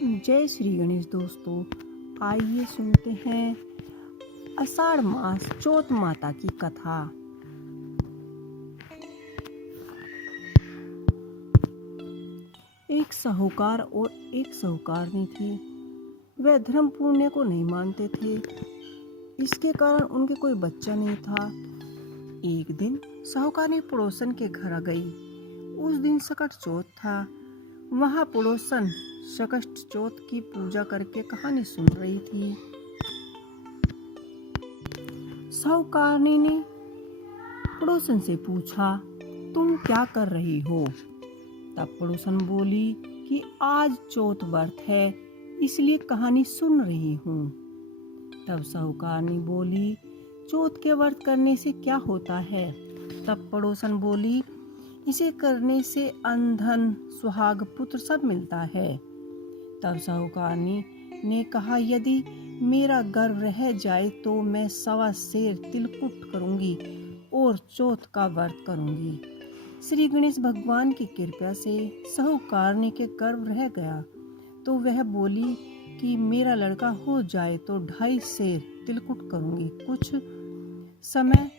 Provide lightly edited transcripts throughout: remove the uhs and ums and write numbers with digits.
जय श्री गणेश दोस्तों। आइए सुनते हैं आषाढ़ मास चौथ माता की कथा। एक साहूकार और एक साहूकारनी थी। वे धर्म पुण्य को नहीं मानते थे, इसके कारण उनके कोई बच्चा नहीं था। एक दिन साहूकारनी पड़ोसन के घर गई। उस दिन सकट चौथ था। वहाँ पड़ोसन सकट चौथ की पूजा करके कहानी सुन रही थी। साहूकारनी ने पड़ोसन से पूछा, तुम क्या कर रही हो? तब पड़ोसन बोली कि आज चौथ व्रत है, इसलिए कहानी सुन रही हूँ। तब साहूकारनी बोली, चौथ के व्रत करने से क्या होता है? तब पड़ोसन बोली, इसे करने से अन्न धन सुहाग पुत्र सब मिलता है। तब साहूकारनी ने कहा, यदि मेरा गर्व रह जाए तो मैं 1.25 सेर तिलकुट करूंगी और चौथ का व्रत करूंगी। श्री गणेश भगवान की कृपा से साहूकारनी के गर्व रह गया, तो वह बोली कि मेरा लड़का हो जाए तो 2.5 सेर तिलकुट करूंगी। कुछ समय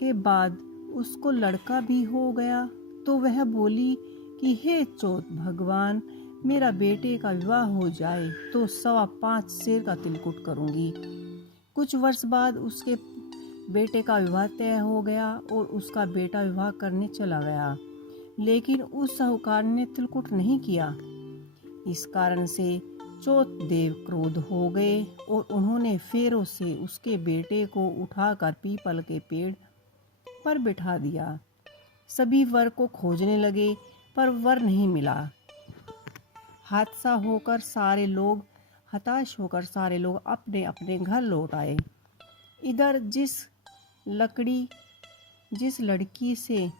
के बाद उसको लड़का भी हो गया, तो वह बोली कि हे चौथ भगवान, मेरा बेटे का विवाह हो जाए तो 5.25 सेर का तिलकुट करूंगी। कुछ वर्ष बाद उसके बेटे का विवाह तय हो गया और उसका बेटा विवाह करने चला गया, लेकिन उस साहूकार ने तिलकुट नहीं किया। इस कारण से चौथ देव क्रोध हो गए और उन्होंने फेरों से उसके बेटे को उठाकर पीपल के पेड़ पर बिठा दिया। सभी वर को खोजने लगे, पर वर नहीं मिला। हताश होकर सारे लोग अपने अपने घर लौट आए। इधर जिस लड़की से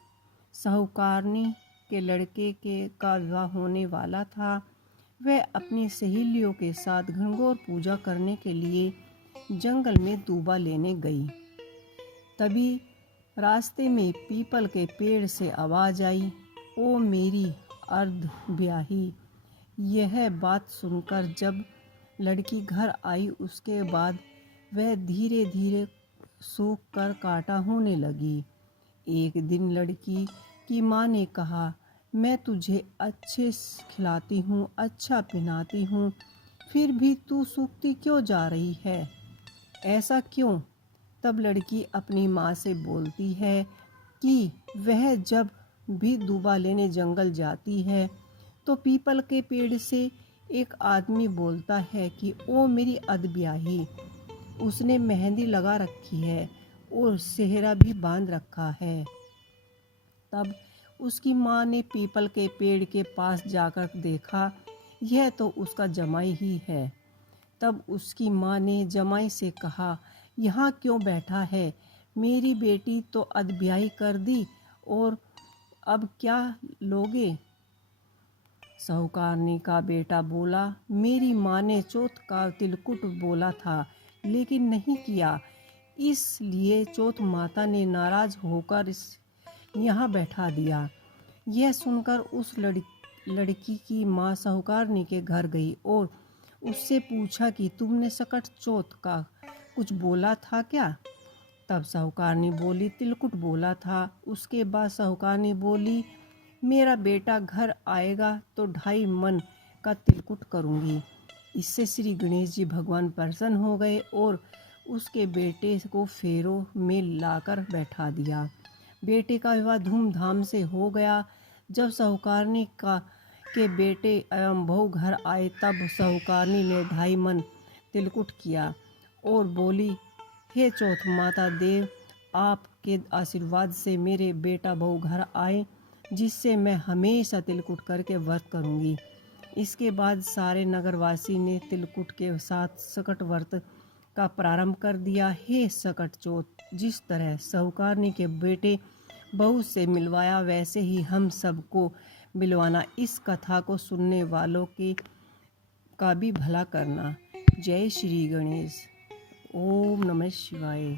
साहूकारनी के लड़के का विवाह होने वाला था, वह अपनी सहेलियों के साथ घनघोर पूजा करने के लिए जंगल में दूबा लेने गई। तभी रास्ते में पीपल के पेड़ से आवाज आई, ओ मेरी अर्ध ब्याही। यह बात सुनकर जब लड़की घर आई, उसके बाद वह धीरे धीरे सूख कर कांटा होने लगी। एक दिन लड़की की माँ ने कहा, मैं तुझे अच्छे खिलाती हूँ, अच्छा पहनाती हूँ, फिर भी तू सूखती क्यों जा रही है? ऐसा क्यों? तब लड़की अपनी माँ से बोलती है कि वह जब भी दूबा लेने जंगल जाती है तो पीपल के पेड़ से एक आदमी बोलता है कि ओ मेरी अदब्याही, उसने मेहंदी लगा रखी है और सेहरा भी बांध रखा है। तब उसकी माँ ने पीपल के पेड़ के पास जाकर देखा, यह तो उसका जमाई ही है। तब उसकी माँ ने जमाई से कहा, यहाँ क्यों बैठा है? मेरी बेटी तो अदब्याही कर दी और अब क्या लोगे? साहूकारनी का बेटा बोला, मेरी माँ ने चौथ का तिलकुट बोला था, लेकिन नहीं किया, इसलिए चौथ माता ने नाराज होकर यहाँ बैठा दिया। यह सुनकर उस लड़की की माँ साहूकारनी के घर गई और उससे पूछा कि तुमने सकट चौथ का कुछ बोला था क्या? तब साहूकारनी बोली, तिलकुट बोला था। उसके बाद साहूकारनी बोली, मेरा बेटा घर आएगा तो 2.5 मन का तिलकुट करूँगी। इससे श्री गणेश जी भगवान प्रसन्न हो गए और उसके बेटे को फेरों में लाकर बैठा दिया। बेटे का विवाह धूमधाम से हो गया। जब साहूकारनी के बेटे एवं बहू घर आए, तब साहूकारनी ने 2.5 मन तिलकुट किया और बोली, हे चौथ माता देव, आपके आशीर्वाद से मेरे बेटा बहू घर आए, जिससे मैं हमेशा तिलकुट करके व्रत करूंगी। इसके बाद सारे नगरवासी ने तिलकुट के साथ सकट व्रत का प्रारंभ कर दिया। हे सकट चौथ, जिस तरह साहूकारनी के बेटे बहू से मिलवाया, वैसे ही हम सबको मिलवाना। इस कथा को सुनने वालों का भी भला करना। जय श्री गणेश। ओम नमः शिवाय।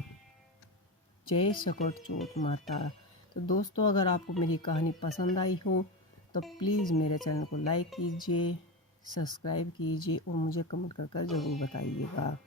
जय सकट चौथ माता। तो दोस्तों, अगर आपको मेरी कहानी पसंद आई हो तो प्लीज़ मेरे चैनल को लाइक कीजिए। सब्सक्राइब कीजिए और मुझे कमेंट कर ज़रूर बताइएगा।